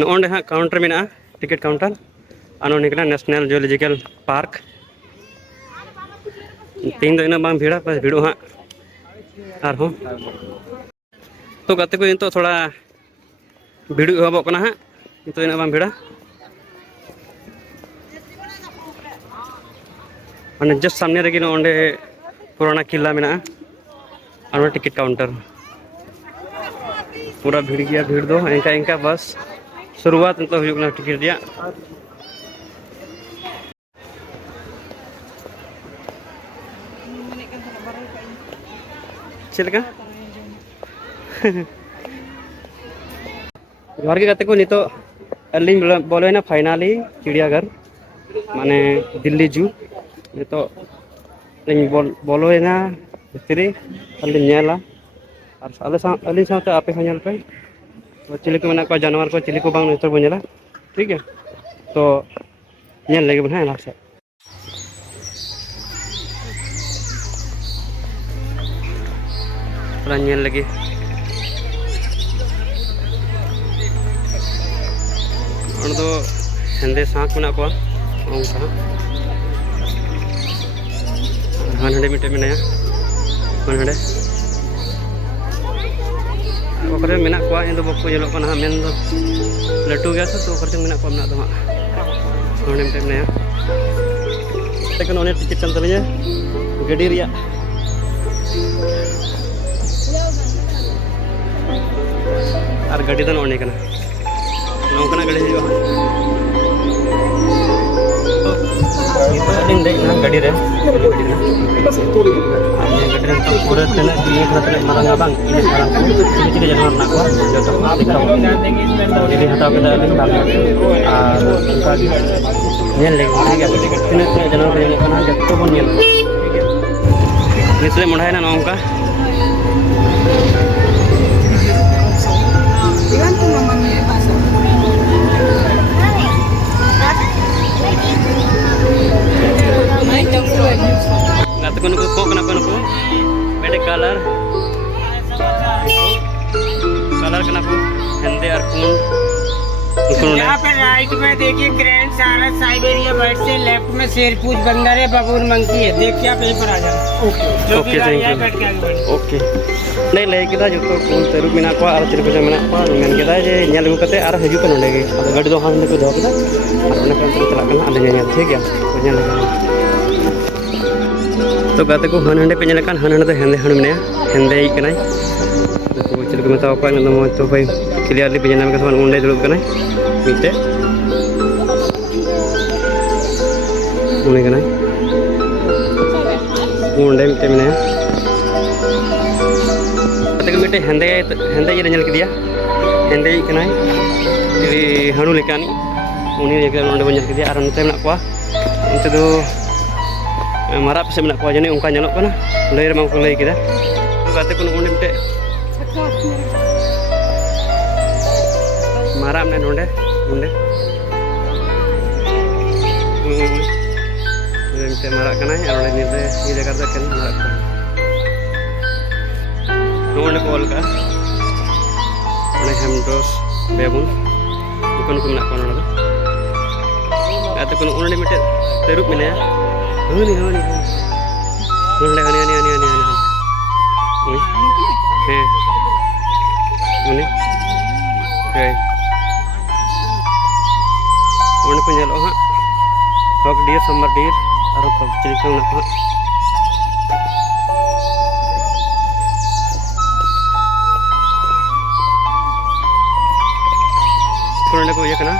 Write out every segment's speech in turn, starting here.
नोंडे हाँ काउंटर में ticket counter और नेशनल जियोलॉजिकल पार्क तीन इना बांग भीड़ा बस भीड़ो हाँ और हो तो गाते को तो थोड़ा भीड़ एहबोग हाँ तो इना बांग भीड़ा और जस्ट सामने रही नोंडे पुराना किला में और टिकट काउंटर पूरा भीड़ गया भीड़ दो इनका इनका बस शुरुआत तो हुई टिकट दिया चलका घर के गाते को नहीं तो अली बोले फाइनली चिड़ियाघर माने दिल्ली जू नहीं तो बोलोना भितरी अली नेला और अली साथ आपे हल पे चिली को मेना जानवर को चिली को बांग नितर बो नेला ठीक है तो नेल लगे बन लास्ट नेल लगे तो हेंदे सांक मेना को हाँ हंडे मिटे मेना हंडे ओकरे मेना को इन बको येलो हाँ मेन लटू गया तो ओकरे मेना को मेना तो हाँ हंडे मिटे मेना लेकिन उन्हें टिकट कन तलिया गड्डी रिया और गड्डी तो नोने कना नौकना गड्डी जो तो देख ना गड्डी रे पूरा तना ये खतरे मारंग बांग ini barang चिली जानवर ना को जो तो ना दिखा ini हटा के दाल बांग और नेल ले ठीक है तिना तिना जानवर ये कना जत्तो बन नेल ठीक है निसले मुढ़ाय ना नौका बेटे कलर कलर कना को हिंदे और कौन यहाँ पे राइट में देखिए ग्रैंड सारस साइबेरिया बर्ड से लेफ्ट में शेरपूछ बंदर है बबूर मंकी है देखिए आप यहीं पर आ जाना ओके थैंक यू ओके नहीं ले के जो तो कौन तेरू मेना को और तेरू को मेना को मेन के जे नेल गु कते और हजू को नडे गे गाड़ी दो हां को दो के और उन्हें पर चला करना आदे नेल ठीक है नेल तो गाते को हन पे नेलकान हन तो हेंदे हन मेना हेंदे कनाय तो चल को मता को न मो तो भाई क्लियरली पे नेल के उंडे दुड़ब कनाय मिटे उन्हें कनाय उंडे मिटे मेना गाते को मिटे हेंदे हेंदे ये नेल के दिया हेंदे कनाय हणु लेकानी उन्हें लेके उंडे बन नेल के दिया और नते मेना को उनते दो मारा पे मेना को जने उनका नेलो कना लय रे को लय केदा गाते को उंडे मिटे मारा ने नोंडे उंडे मिटे मारा कना और निते ये जगह दा कन मारा नोंडे को लका हम दोस बेबुन दुकान को मेना को नोंडे गाते को उंडे मिटे तेरुप मेना हनी हनी हनी हनी हनी हनी हनी हैं हनी है उन पे नेलो हां हक डियर समर डियर और चिली को ना कोने को ये कना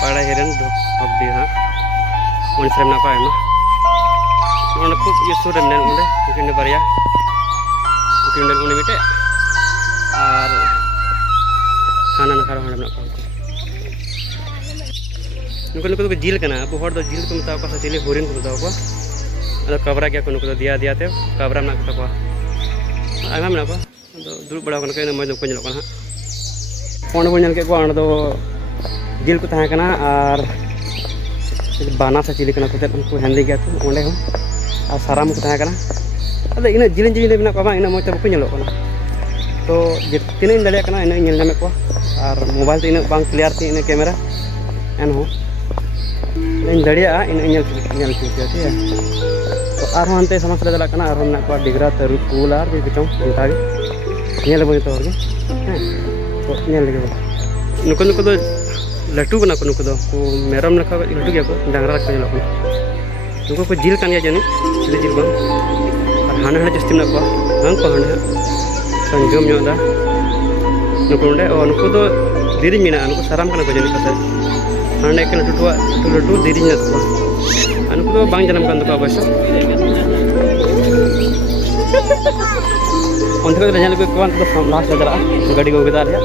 पाड़ा हेरन हक डियर हां उन से ना पाए ना उन्हें खूब ये सुर में उन्हें किन्ने बारिया किन्ने उन्हें मिटे और खाना ना खाना हमें ना नुको तो झील करना अब हर दो झील को बताओ का चिली होरिन को बताओ को अरे कबरा क्या को नुको दिया दिया थे कबरा ना को आयमा में ना को तो दुड़ बड़ा को के मज को नेलो कना कोन को नेल के को तो झील को तहा कना और बाना से चिली कना को उनको हेंदे गया तो ओंडे हम और साराम को तहा कना ada ina jilin mena ko bang ina mo ta ko nyelok kana to tinain dale kana ina nyel name ko ar mobile te ina bang clear te ina camera en ho ina dariya ina nyel ya to ar hante samasra dala kana ar na ko digra taru kular di kechong intage nyel bo to orge to nyel lege nuko do latu kana ko nuko do ko meram rakha latu gya ko dangra rakha nyelok kana nuko ko jil kan ya jani jil bang ar hana justi na ko hang ko hana sanjom nyo da nuko nde o nuko do diri mina nuko saram kana ko jani kata hana ke latu diri nya ko anu ko bang janam kan to abasya on thak nyal ko kan to last jala gadi go gida ya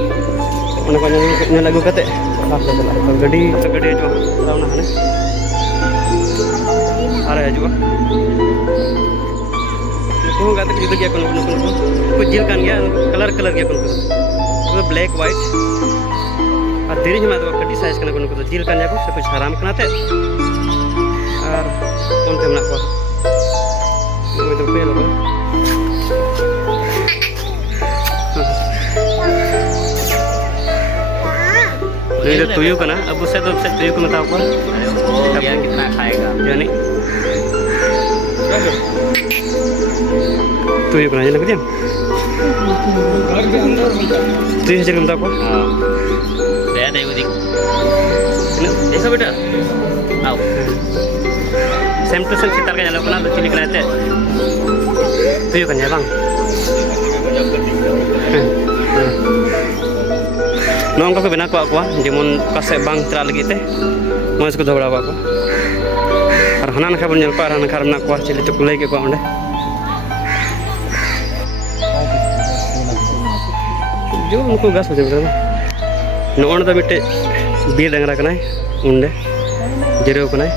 on ko nyal lagu kate last jala gadi jo rawna hane are ajuba ko gata ko juda gya ko jil kan gya color gya ko black white ar diri hima to kati size kana ko jil kan ya ko se kuch haram kana te ar on te mena ko no to pe lo ये तुयु का ना अब उससे तो तुयु को बताओ पर क्या कितना खाएगा यानी तुयु का ना लग दिया तुयु से बताओ पर दे दे वो दिख ऐसा बेटा आओ सेम टू सेम चितार का जालो कना तो चिली कना ते तुयु kan ya bang nong ko bena ko jemon kasek bang tra lagi teh mo ko dobra ko ar hanan khabon nyel ko ar hanan kharna ko chili to kulai ke ko onde jo uनको gas ho jebe no on da bitte bir dangra kanai unde jereu kanai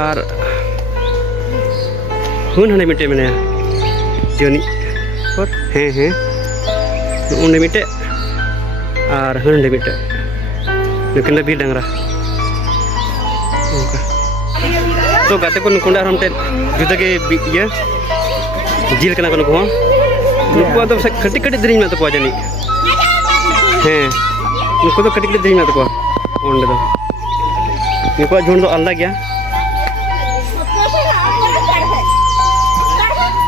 ar hun hane bitte mene joni और हैं उन्हें मिटे और हंडे मिटे लेकिन भी डंगरा तो गाते को नुकुंडा हमते जुदा के ये जिल कना को नुको नुको तो कटी कटी दरिंग में तो को जानी हैं नुको तो कटी कटी दरिंग में तो को ओंडे दो नुको झुंड तो अल्लाह गया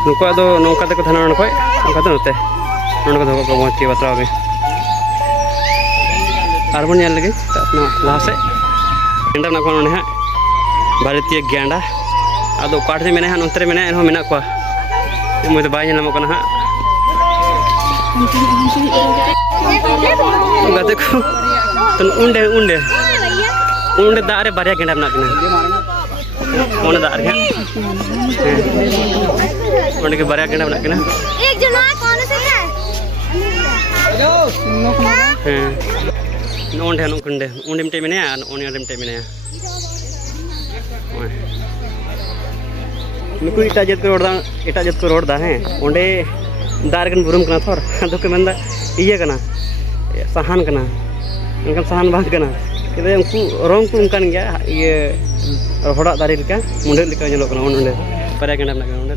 नुको दो नौका ते को थाना नको नौका तो नते नौका तो को मत के बताओ बे आरबन nyal lagi अपना लासे गेंडा ना कोन है भारतीय गेंडा आदो काट से मेने हा नंतर मेने एन हो मेना को मु तो बाय नाम कोन हा गाते को तन उंडे दारे बारिया गेंडा बना कना ओने दार के ओने के बारिया गेंडा बना कना एक जना कौन से है हेलो नोंडे नोंकुंडे उंडे मिटे मेने ओने ओने मिटे मेने नुकु इटा जत को रोड दा है ओंडे दारगन बुरुम कना थोर तो के मंदा इये कना सहान कना उनका सहान बाग कना इदे उनको रोंग को उनकान गया ये होड़ा दारी लेका मुंडे लेका ñelo कना ओंडे पारे गना ना ओंडे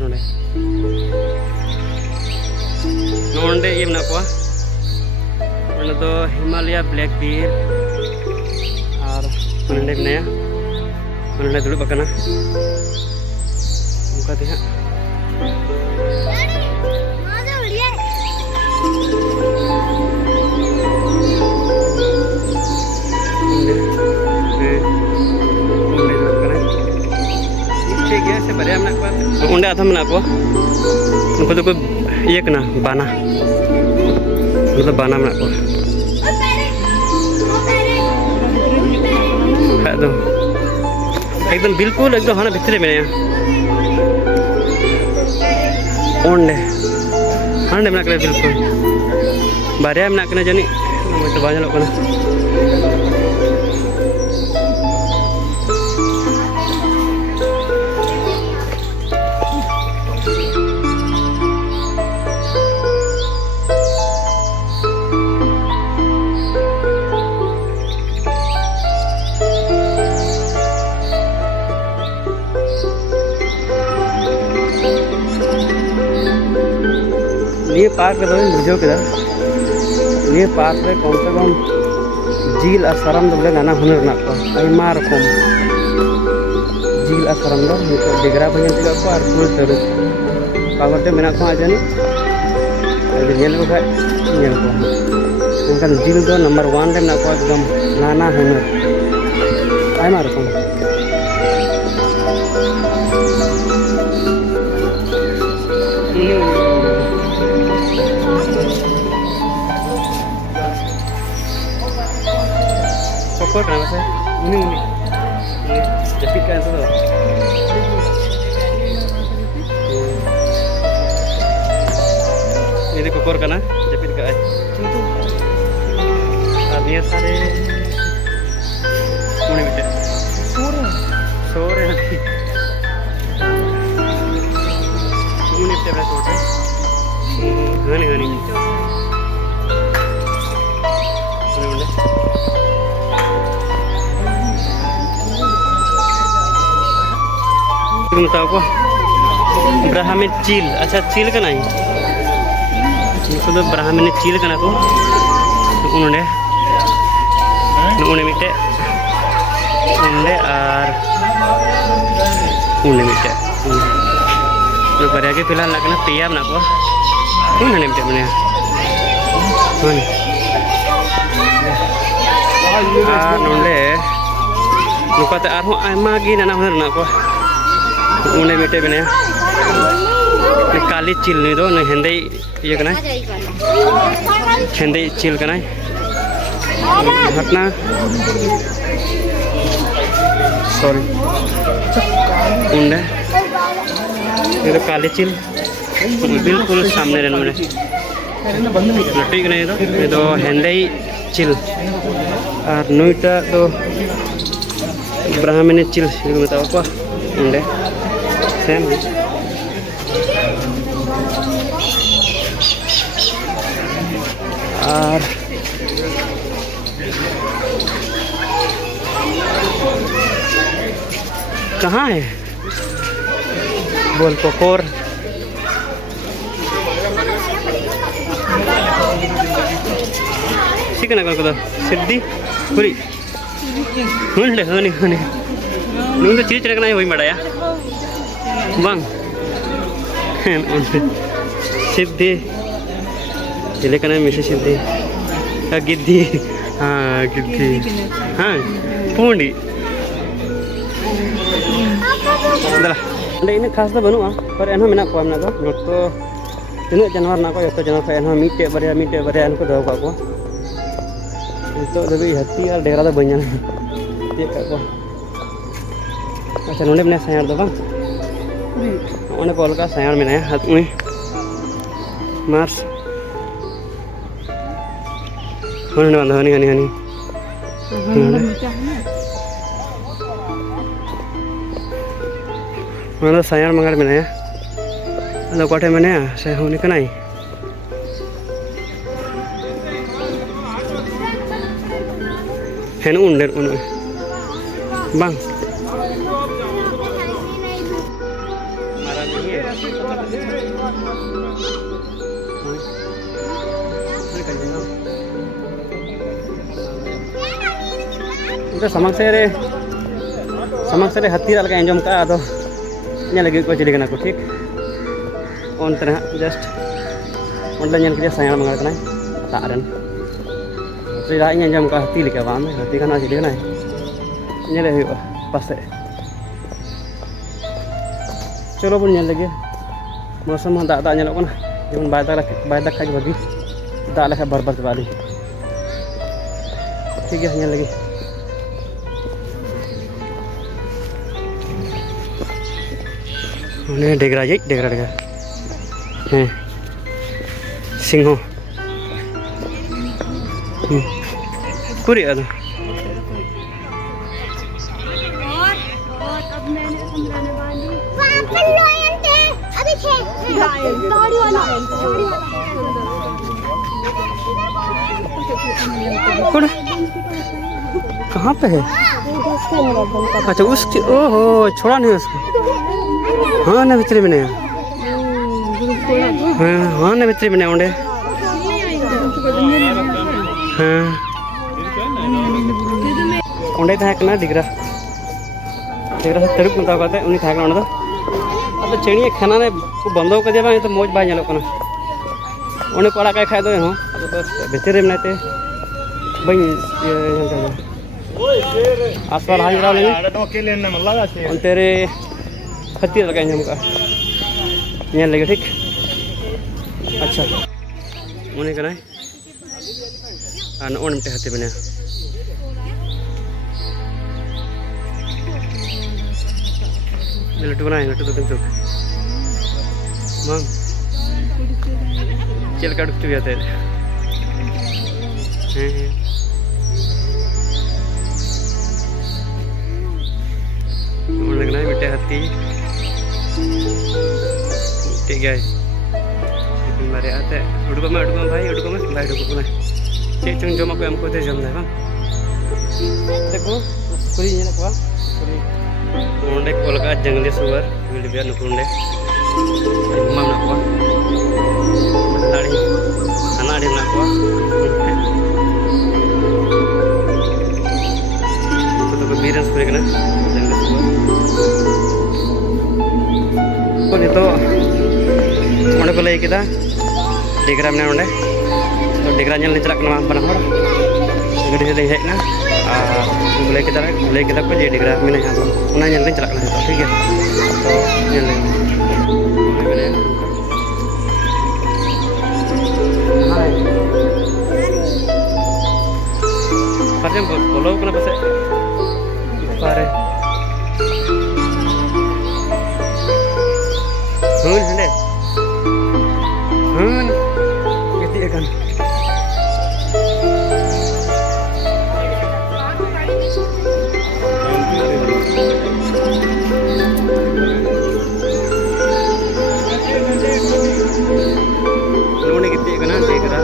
नोंडे ये ना को ओंडे तो हिमालय ब्लैक बीर और ओंडे नया ओंडे दुड़ुब कना उनका दिहा उन्हें आधा मना को उनको तो कोई ये कना बाना मतलब बाना मना को एकदम बिल्कुल एकदम हाँ भितरे में ओंडे हाँ मना कर बिल्कुल बारिया मना करना जानी तो बाजल को ये पार्क रे बुझो के ये पार्क रे कम से कम जील और सरम दो नाना हुनर ना को आयमा रकम जील और सरम दो डेगरा भजन तक को और फुल तरुक पावरते मेना को आजनी जेल को खाय जेल को उनका जील दो नंबर 1 रे ना को एकदम नाना हुनर आयमा रकम kokor kenapa sih? Ini jepit kan tuh. Ini kokor kan? Jepit kan? Dia sare. Mana bete? Sore nanti. Ini bete berapa sore? Gani. बताओ को ब्राह्मण चील अच्छा चील का नहीं इसको तो ब्राह्मण चील का ना को उन्होंने मिटे उन्हें और उन्हें मिटे तो पर आगे फिलहाल लगना तैयार ना को उन्हें मिटे मने नोंडे नुकाते आरहों आयमा गी नाना हुनर ना को उन्हें मिटे बने काली चिल नहीं दो नहीं हेंदे ये करना हेंदे चिल करना हटना सॉरी उन्हें ये तो काली चिल बिल्कुल सामने रहने वाले ठीक नहीं तो ये तो हेंदे चिल और नोइटा तो ब्राह्मण चिल ये बताओ क्या उन्हें सेम और कहाँ है बोल कोकोर ठीक है ना कल को सिद्धि पूरी हुंडे होनी नून तो चीज चढ़ना ही वही मड़ाया बंग सिद्धि जिले का नाम मिसे सिद्धि गिद्धि हाँ गिद्धि हाँ पूंडी इन खास तो बनूँ पर एन मेना को मेना तो तीन जानवर ना को जानवर एन मिट्टे बारे इनको दो को तो दबी हाथी और डेरा तो बन चेक को अच्छा नोड़े मेना सायार दो बांग ओने कॉल का सायार मेना हाथ में मार्स होने बंद Honey mana sayar mangar mana ya ada kote mana ya saya huni kenai hen under bang itu samak sere hati alga enjom ka ado nya lagi ko jadi kana ko ठीक on tena just onda nyal kira sayang mangal kana tak ran tri ra nya enjom ka hati lika bam hati kana jadi kana nya le hu passe चलो bun nyal lagi मौसम दा nyalok kana जेमन bye दा खाज बगी दा लेखा बरबर बादी ठीक है nyal lagi उन्हें डेगरा हैं सिंहो पूरी आदमी कहाँ पे है अच्छा उसकी ओहो छोड़ा नहीं उसको हाँ ना बिचरे में नहीं हाँ ना मित्री बने उन्हें हाँ उन्हें था करना डिगरा से तरुक मत करते उन्हें था करना अब तो चेणी खाना ने बंद कर दिया तो मौज बाय नलों उन्हें को अड़ा खाए दो हाँ भितर में नाते बी आसपास हाथ जरा लेंगे तेरे खती लगा का ये लगे ठीक अच्छा उन्हें करना है नोन मिट्टे हाथी बने लट्टू बनाए लट्टू तो तुम मांग चल का डुकते भी आते हैं लगना है मिट्टे हाथी ठीक है मारे आते उड़को में भाई उड़को में चेक चुन जमा को हमको दे जमना है देखो पूरी ये ना पूरी उन्डे कोलका जंगली सुअर विल बिया नुकुंडे माम ना को नाड़ी अनाड़ी ना को तो बीरन सुअर कना जंगली सुअर तो नितो उन्डे को लई केदा डिगरा में उन्डे तो डिगरा ñel चला कना बना हर गडी से हेज ना लई केदा को जे डिगरा में ना उना ñel चला कना ठीक है तो ñel ले हाय बोलो कना पसे पारे हंडे गति kan लोने कितने कना देख रहा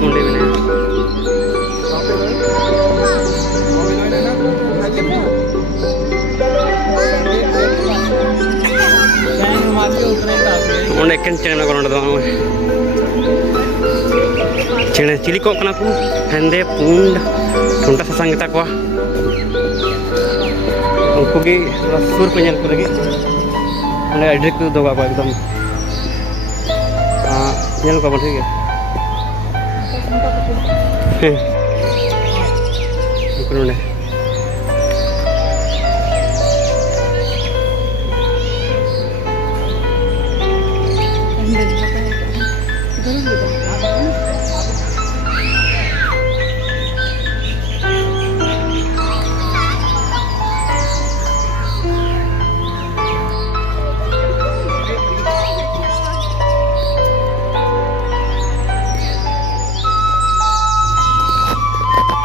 मुंडे में उन्हें किन चेना करोड़ दो चेने चिली को कना को हेंदे पुंड ठुंटा ससांग ता को उनको की सुर पे ñel को लगी उन्हें एड्रिक को दोगा को एकदम ñel को ठीक है उन्होंने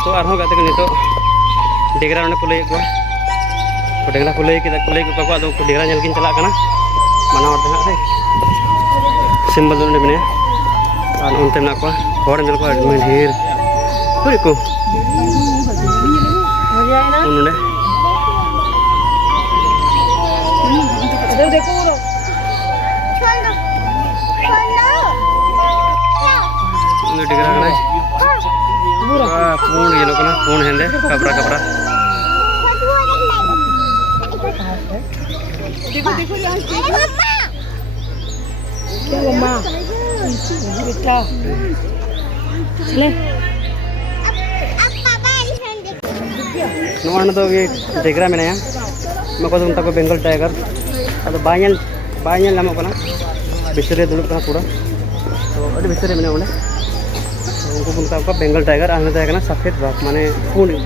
तो आरहों गाते को नितो डिगरा उन्हें कुलई को डिगरा कुलई को आदो डिगरा ñel किन चला कना माना और दहा से सिंबल उन्हें बने और उनते ना को और ñel को एडमिन ढेर पूरी को उन्होंने देखो डिगरा कना पूर्ण ये लोग ना पूर्ण हेंदे कपड़ा कपड़ा देखो क्या मम्मा बेटा ले नोन तो ये डिगरा में नया मैं को उनता को बेंगल टाइगर अब बायन नामो कना बिसरे दुलुक कना पूरा तो अभी बिसरे में उन्हें उनको बोलता है बेंगल टाइगर आने जाएगा ना सफ़ेद बाघ माने पूर्ण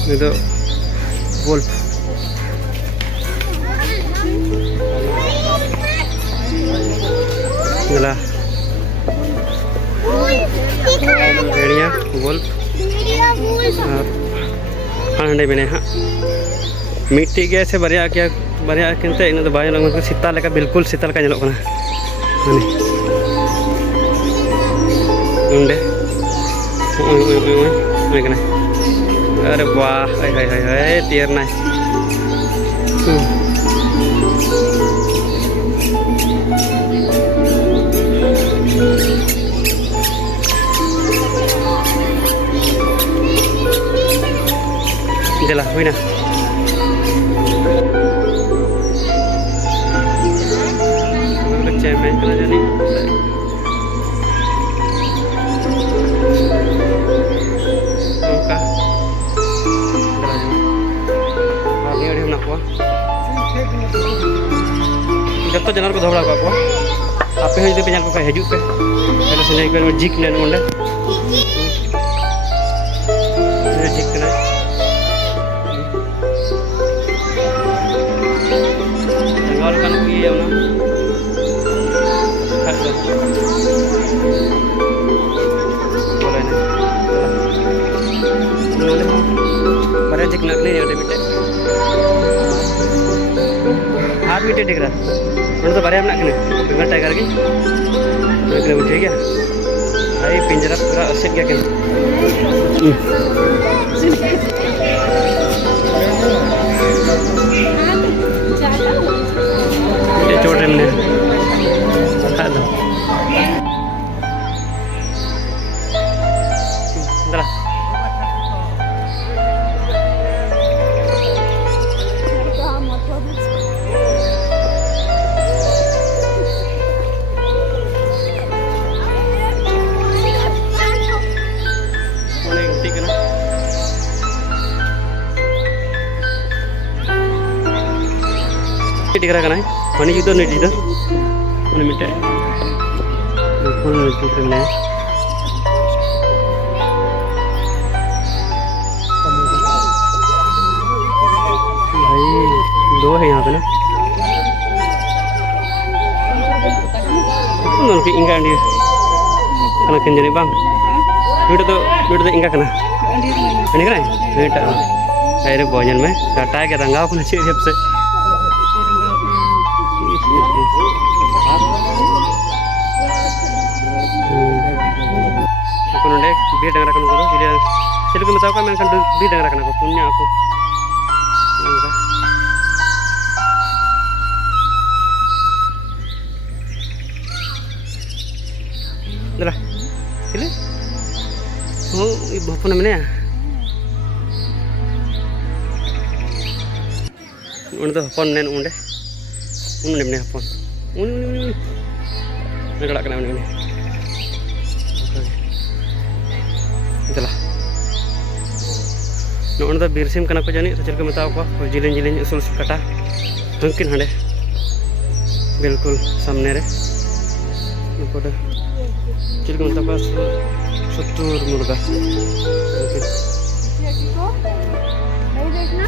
नहीं तो वोल्फ गला भेड़िया वोल्फ हाँ हंडे बने हाँ मिट्टी गैस से बरिया क्या बरिया किनते इन तो बाय लोग सीता लेका बिल्कुल सीता लेका ñelok kana उन्डे अरे वाह हाय हाय हाय हाय टीयर ना Dela, huina. Cemen kena jadi. Muka. Ini ada nak kuah. Jatuh jalan ko dhawla ko. Ape ho jodi penyal ko kay haju pe. Kala sunai ko jik nen onde. Ini jik kena. Jangan kan ko iya na. Boleh nih. Boleh mau. Pada jik nak ni ada bete. हाथ भी टेढ़ दिख रहा है तो बारे हम ना बेंगल टाइगर की ठीक है भाई पिंजरा पूरा असेट क्या क्या चोट रहे हमने खा दो टिकरा करना है मनी जुदो नहीं जुदो उन्हें मिटे फोन में चूक रहे हैं भाई दो है यहाँ पे ना नॉन की इंगा अंडी करना किंजनी बांग वीडियो तो इंगा करना अंडी करना है वीडियो अरे भोजन में डाटा के रंगाव को नची जब से बीर डंगरा kan ko jadi jadi ko mataw ka men kan बीर डंगरा kana ko punya aku dala ile oh ibu apa namanya udah hapon nen unde nemne hapon negara kana ini known दा बीरसिम कना को जानी सचल को मताव को जिलें जिलें उसूल कटा हंकिन हंडे बिल्कुल सामने रे नुको दे चिल को मताव सत्तूर मुर्गा नहीं देखना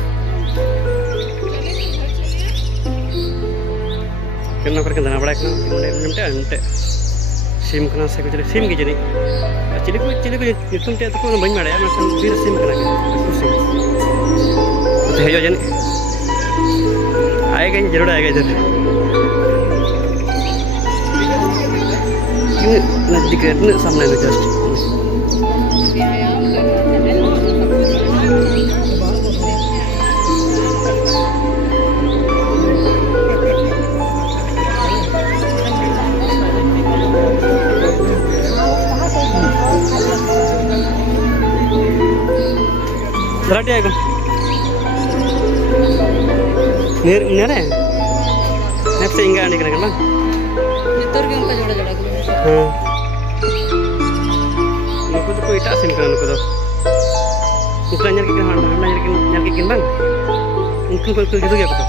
कितना पर कितना बड़ा कितना मिनटे सिम कना से को चले सिम की जनी चिली को यूट्यूब ते तो को बन मारे मैं बीर सिम कना के सिम तो है जन आएगा जरूर आएगा इधर नजदीक है सामने में just Berarti ya kan? Nih nih, nafsu enggak nih kan bang? Itu orang yang jodoh jodoh gitu. Nuku tuh kuita sim kan nuku tuh. Nuku nyarikin bang. Nuku gitu ya aku tuh.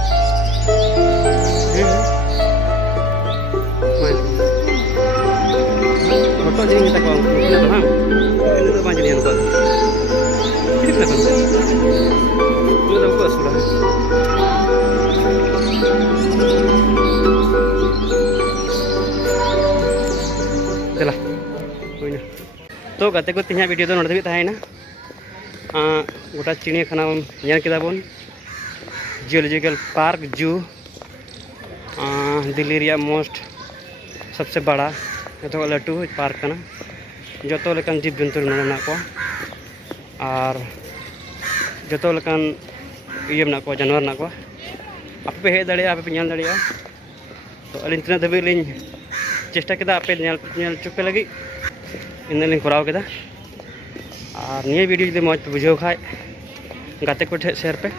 Foto jadi kita kau nuku tuh bang. Ini tuh bang jadi nuku. Ini kenapa? Lu tahu gua sudah. Itulah. Punya. Tuh kata gue tinya video tuh nonton tapi tahu na. Goटा चिड़ियाखाना nyari kita pun geological park जू दिल्ली रिया most सबसे बड़ा जो लटू park करना जो तो लेकिन जीव जंतु ना को और जो तो लेकिन ये ना को जानवर ना को आप पे हे दड़े आप पे nyal दड़े तो अलिन तना दबे लिन चेष्टा किदा आप पे nyal चुके लगी इन लिन कराव किदा और निये वीडियो जो मौज बुझाव खाए गाते को शेयर पे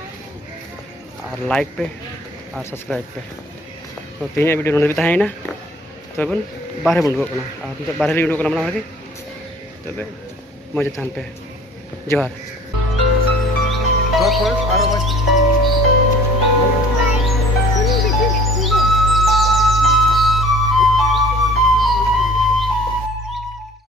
और लाइक पे और सब्सक्राइब पे तो तेज वीडियो नोड़े भी तहना तो बन बाहर बन उडुकोग और बाहर ले उडुकोग ना भागे तबे मजे थान पे जोहार